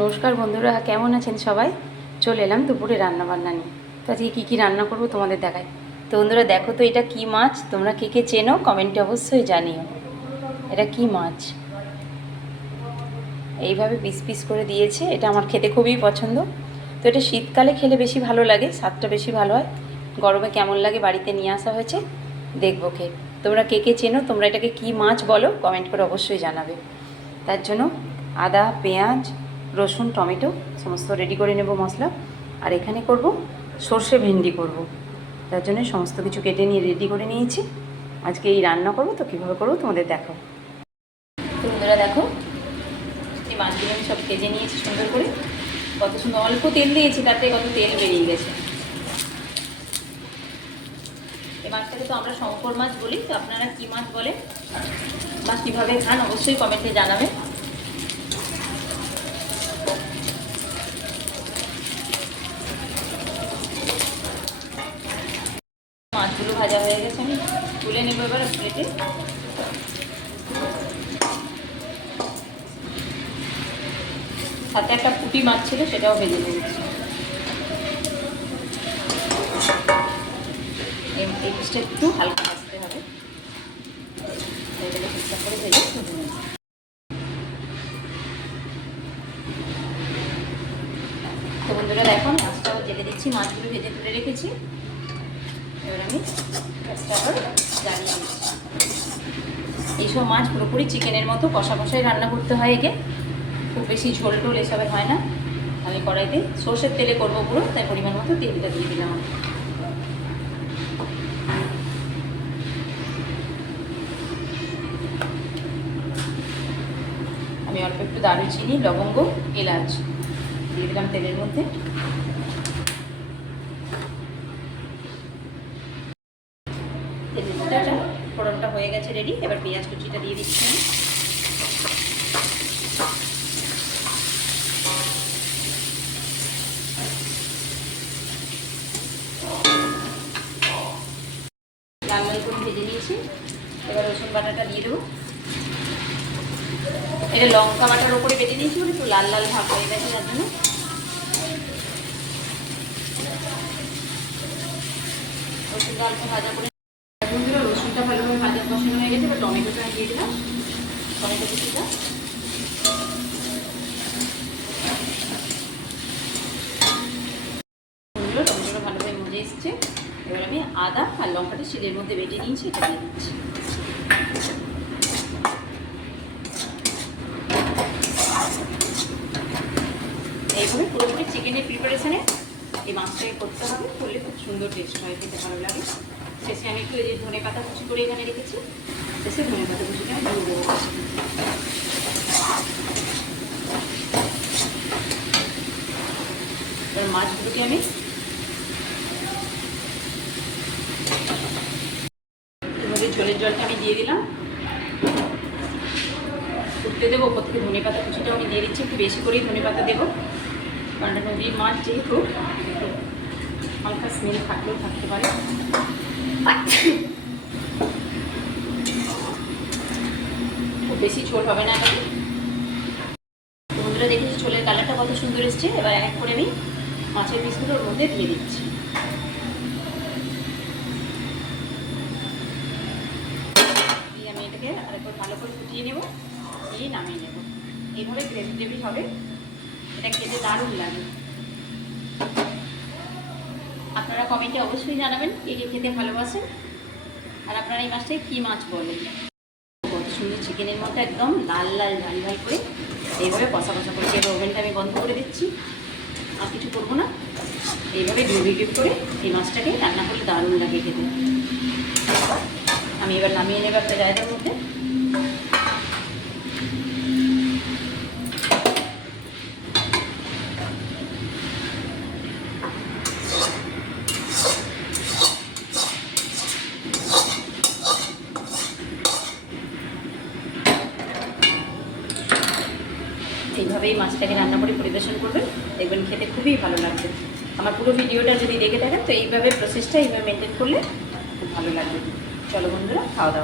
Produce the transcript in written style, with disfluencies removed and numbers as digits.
নমস্কার বন্ধুরা, কেমন আছেন সবাই? চলে এলাম দুপুরে রান্নাবান্না নিয়ে। তো আজকে কী রান্না করবো তোমাদের দেখাই। তো বন্ধুরা দেখো তো, এটা কি মাছ? তোমরা কে চেনো কমেন্টে অবশ্যই জানিও। এটা কি মাছ? এইভাবে পিস পিস করে দিয়েছে। এটা আমার খেতে খুবই পছন্দ। তো এটা শীতকালে খেলে বেশি ভালো লাগে, স্বাদটা বেশি ভালো হয়। গরমে কেমন লাগে, বাড়িতে নিয়ে আসা হয়েছে, দেখবো খেয়ে। তোমরা কে চেনো, তোমরা এটাকে কি মাছ বলো কমেন্ট করে অবশ্যই জানাবে। তার জন্য আদা, পেঁয়াজ, রসুন, টমেটো সমস্ত রেডি করে নেব মশলা। আর এখানে করব সর্ষে ভেন্ডি করব। তার জন্য সমস্ত কিছু কেটে নিয়ে রেডি করে নিয়েছি। আজকে এই রান্না করব, তো কীভাবে করবো তোমাদের দেখো। তো বন্ধুরা দেখো, এই মাছগুলো আমি সব ভেজে নিয়েছি সুন্দর করে। কত সুন্দর, অল্প তেল দিয়েছি, তাতে কত তেল বেরিয়ে গেছে। এই মাছটাকে তো আমরা শঙ্কর মাছ বলি। তো আপনারা কী মাছ বলেন বা কীভাবে খান অবশ্যই কমেন্টে জানাবেন। মাছগুলো ভাজা হয়ে গেছে, আমি তুলে নেবো এবার প্লেটে। সাথে একটা পুঁটি মাছ ছিল, সেটাও ভেজে নিয়েছি। এই পিসটা একটু হালকা ভাজতে হবে, এটাকে ঠিকঠাক করে ভেজে তুলে নেব। তো বন্ধুরা দেখো, মাছটাও জেলে দিচ্ছি, মাছগুলো ভেজে তুলে রেখেছি। এবার আমি গ্যাসটা আবার জ্বালিয়ে দিচ্ছি। এইসব মাছ পুরোপুরি চিকেনের মতো কষা কষাই রান্না করতে হয়। একে খুব বেশি ঝোল টোল এসবের হয় না। আমি কড়াইতে সর্ষের তেলে করবো পুরো, তাই পরিমাণ মতো তেলটা দিয়ে দিলাম। আমি অল্প একটু দারুচিনি, লবঙ্গ, এলাচ দিয়ে দিলাম তেলের মধ্যে। তেলটা ফোড়নটা হয়ে গেছে রেডি। এবার পেঁয়াজ কুচিটা দিয়ে দিচ্ছি আমি। লাল লাল করে ভেজে নিয়েছি। এবার রসুন বাটাটা দিয়ে দেবো। এটা লঙ্কা বাটার ওপরে বেটে নিয়েছি বলে একটু লাল লাল ভাব হয়ে গেছে, তার জন্য। রসুনটা অল্প ভাজা করে, রসুনটা ভালোভাবে ভাজা বসানো হয়ে গেছে। এবার টমেটোটা দিয়ে দিলাম, টমেটো কুচিটা। টমেটোটা ভালোভাবে মজে এসছে। এবার আমি আদা আর লঙ্কাটা শিলের মধ্যে বেটে নিয়েছি, এটা দিয়ে দিচ্ছি। এইভাবে পুরোপুরি চিকেনের প্রিপারেশানে এই মাছটাকে করতে হবে, করলে খুব সুন্দর টেস্ট হয়, খেতে ভালো লাগে। শেষে আমি একটু এই যে ধনে পাতা কুচি করে এখানে রেখেছি, শেষে ধনে পাতা কুচিটা আমি দিয়ে দেবো। এবার মাছগুলোকে আমি ঝোলের জলটা আমি দিয়ে দিলাম, ফুটতে দেবো। ওপর থেকে ধনে পাতা কুচিটা আমি দিয়ে দিচ্ছি, একটু বেশি করেই ধনে পাতা দেবো, কারণ নদীর মাছ যেহেতু হালকা স্মেল থাকলেও থাকতে পারে। খুব বেশি ঝোল হবে না এটাকে। বন্ধুরা দেখেছি ঝোলের কালারটা কত সুন্দর এসছে। এবার এক করে আমি মাছের পিসগুলো ওর মধ্যে দিয়ে দিচ্ছি। দিয়ে আমি এটাকে আরেকবার ভালো করে ফুটিয়ে নেব, দিয়ে নামিয়ে নেব। এইভাবে গ্রেভি গ্রেভি হবে, এটা খেতে দারুণ লাগে। আপনারা কমেন্টে অবশ্যই জানাবেন কে খেতে ভালোবাসেন, আর আপনারা এই মাছটাকে কী মাছ বলেন। কত সুন্দর চিকেনের মতো একদম লাল লাল ঝাল ঝাল করে এইভাবে কষা কষা করে। এবার ওভেনটা আমি বন্ধ করে দিচ্ছি, আর কিছু করবো না। এইভাবে গ্রেভি গ্রেভি করে এই মাছটাকে রান্না করলে দারুণ লাগে খেতে। আমি এবার নামিয়ে নেব একটা জায়গার মধ্যে। এইভাবেই মাছটাকে রান্না করে পরিবেশন করবেন, দেখবেন খেতে খুবই ভালো লাগবে। আমার পুরো ভিডিওটা যদি দেখে থাকেন তো এইভাবে প্রসেসটা এইভাবে মেনটেন করলে খুব ভালো লাগবে। চলো বন্ধুরা, খাওয়া দাওয়া।